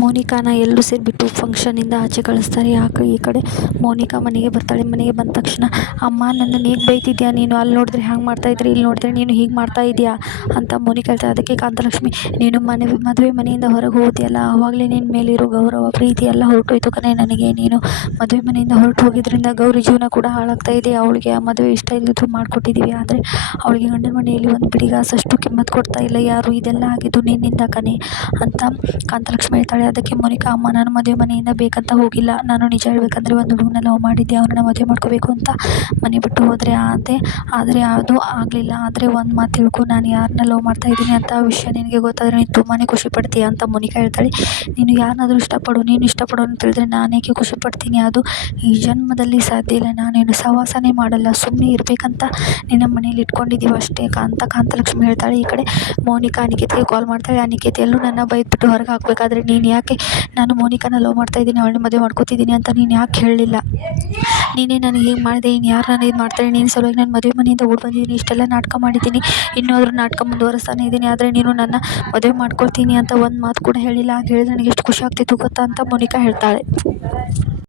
ಮೋನಿಕಾನ ಎಲ್ಲರೂ ಸೇರಿಬಿಟ್ಟು ಫಂಕ್ಷನಿಂದ ಆಚೆ ಕಳಿಸ್ತಾರೆ. ಈ ಕಡೆ ಮೋನಿಕಾ ಮನೆಗೆ ಬರ್ತಾಳೆ. ಮನೆಗೆ ಬಂದ ತಕ್ಷಣ, ಅಮ್ಮ ನನ್ನನ್ನು ಹೇಗೆ ಬೈತಿದ್ಯಾ ನೀನು, ಅಲ್ಲಿ ನೋಡಿದ್ರೆ ಹ್ಯಾಂಗೆ ಮಾಡ್ತಾಯಿದ್ರಿ, ಇಲ್ಲಿ ನೋಡಿದ್ರೆ ನೀನು ಹೀಗೆ ಮಾಡ್ತಾ ಇದೆಯಾ ಅಂತ ಮೋನಿಕಾ ಹೇಳ್ತಾಳೆ. ಅದಕ್ಕೆ ಕಾಂತಲಕ್ಷ್ಮಿ, ನೀನು ಮದುವೆ ಮನೆಯಿಂದ ಹೊರಗೆ ಹೋದ್ಯಲ್ಲ, ಆವಾಗಲೇ ನಿನ್ನ ಮೇಲಿರೋ ಗೌರವ ಪ್ರೀತಿ ಎಲ್ಲ ಹೊರಟೋಯ್ತು ಕಣೆ ನನಗೆ. ನೀನು ಮದುವೆ ಮನೆಯಿಂದ ಹೊರಟು ಹೋಗಿದ್ರಿಂದ ಗೌರಿ ಜೀವನ ಕೂಡ ಹಾಳಾಗ್ತಾ ಇದೆ. ಅವಳಿಗೆ ಆ ಮದುವೆ ಇಷ್ಟ ಇಲ್ಲದಿದ್ರು ಮಾಡಿಕೊಟ್ಟಿದ್ದೀವಿ, ಆದರೆ ಅವಳಿಗೆ ಗಂಡನ ಮನೆಯಲ್ಲಿ ಒಂದು ಬಿಡಿಗಾಸಷ್ಟು ಕಿಮ್ಮತ್ತು ಕೊಡ್ತಾ ಇಲ್ಲ ಯಾರು. ಇದೆಲ್ಲ ಆಗಿದ್ದು ನಿನ್ನಿಂದ ಕಣೆ ಅಂತ ಕಾಂತಲಕ್ಷ್ಮಿ ಹೇಳ್ತಾಳೆ. ಅದಕ್ಕೆ ಮೋನಿಕಾ, ಅಮ್ಮ ನಾನು ಮದುವೆ ಮನೆಯಿಂದ ಬೇಕಂತ ಹೋಗಿಲ್ಲ. ನಾನು ನಿಜ ಹೇಳ್ಬೇಕಂದ್ರೆ ಒಂದು ಹುಡುಗನ ಲವ್ ಮಾಡಿದ್ದೆ, ಅವನನ್ನ ಮದುವೆ ಮಾಡ್ಕೋಬೇಕು ಅಂತ ಮನೆ ಬಿಟ್ಟು ಹೋದರೆ ಆದರೆ ಅದು ಆಗಲಿಲ್ಲ. ಆದರೆ ಒಂದು ಮಾತು ತಿಳ್ಕೊ, ನಾನು ಯಾರನ್ನ ಲವ್ ಮಾಡ್ತಾ ಇದ್ದೀನಿ ಅಂತ ಆ ವಿಷಯ ನಿನಗೆ ಗೊತ್ತಾದರೆ ನೀನು ತುಂಬಾ ಖುಷಿ ಪಡ್ತೀಯ ಅಂತ ಮೋನಿಕಾ ಹೇಳ್ತಾಳೆ. ನೀನು ಯಾರನ್ನಾದರೂ ಇಷ್ಟಪಡು, ನೀನು ಇಷ್ಟಪಡೋ ಅಂತ ಹೇಳಿದ್ರೆ ನಾನೇಕೆ ಖುಷಿ ಪಡ್ತೀನಿ, ಅದು ಈ ಜನ್ಮದಲ್ಲಿ ಸಾಧ್ಯ ಇಲ್ಲ. ನಾನೇನು ಸಹವಾಸನೇ ಮಾಡಲ್ಲ, ಸುಮ್ಮನೆ ಇರಬೇಕಂತ ನಿನ್ನ ಮನೇಲಿ ಇಟ್ಕೊಂಡಿದ್ದೀವಿ ಅಷ್ಟೇ ಅಂತ ಕಾಂತಲಕ್ಷ್ಮಿ ಹೇಳ್ತಾಳೆ. ಈ ಕಡೆ ಮೋನಿಕಾ ಅನಿಕೇತ್ಗೆ ಕಾಲ್ ಮಾಡ್ತಾಳೆ. ಅನಿಕೇತ್, ಎಲ್ಲೂ ನನ್ನ ಬೈದ್ಬಿಟ್ಟು ಹೊರಗೆ ಹಾಕಬೇಕಾದ್ರೆ ನೀನು ಯಾಕೆ ನಾನು ಮೋನಿಕಾನ ಲವ್ ಮಾಡ್ತಾ ಇದ್ದೀನಿ, ಅವಳನ್ನ ಮದುವೆ ಮಾಡ್ಕೋತಿದ್ದೀನಿ ಅಂತ ನೀನು ಯಾಕೆ ಹೇಳಲಿಲ್ಲ, ನೀನೇ ನನಗೆ ಹೀಗೆ ಮಾಡಿದೆ, ಇನ್ನು ಯಾರು ನಾನು ಇದು ಮಾಡ್ತಾರೆ, ನೀನು ಸಲುವಾಗಿ ನಾನು ಮದುವೆ ಮನೆಯಿಂದ ಓಡಿ ಬಂದಿದ್ದೀನಿ, ಇಷ್ಟೆಲ್ಲ ನಾಟಕ ಮಾಡಿದ್ದೀನಿ, ಇನ್ನೂ ನಾಟಕ ಮುಂದುವರಿಸ್ತಾನೆ ಇದ್ದೀನಿ, ಆದರೆ ನೀನು ನನ್ನ ಮದುವೆ ಮಾಡ್ಕೊಳ್ತೀನಿ ಅಂತ ಒಂದು ಮಾತು ಕೂಡ ಹೇಳಿಲ್ಲ. ಹಾಗೆ ಹೇಳಿದ್ರೆ ನನಗೆ ಎಷ್ಟು ಖುಷಿ ಆಗ್ತಿತ್ತು ಗೊತ್ತಾ ಅಂತ ಮೋನಿಕಾ ಹೇಳ್ತಾಳೆ.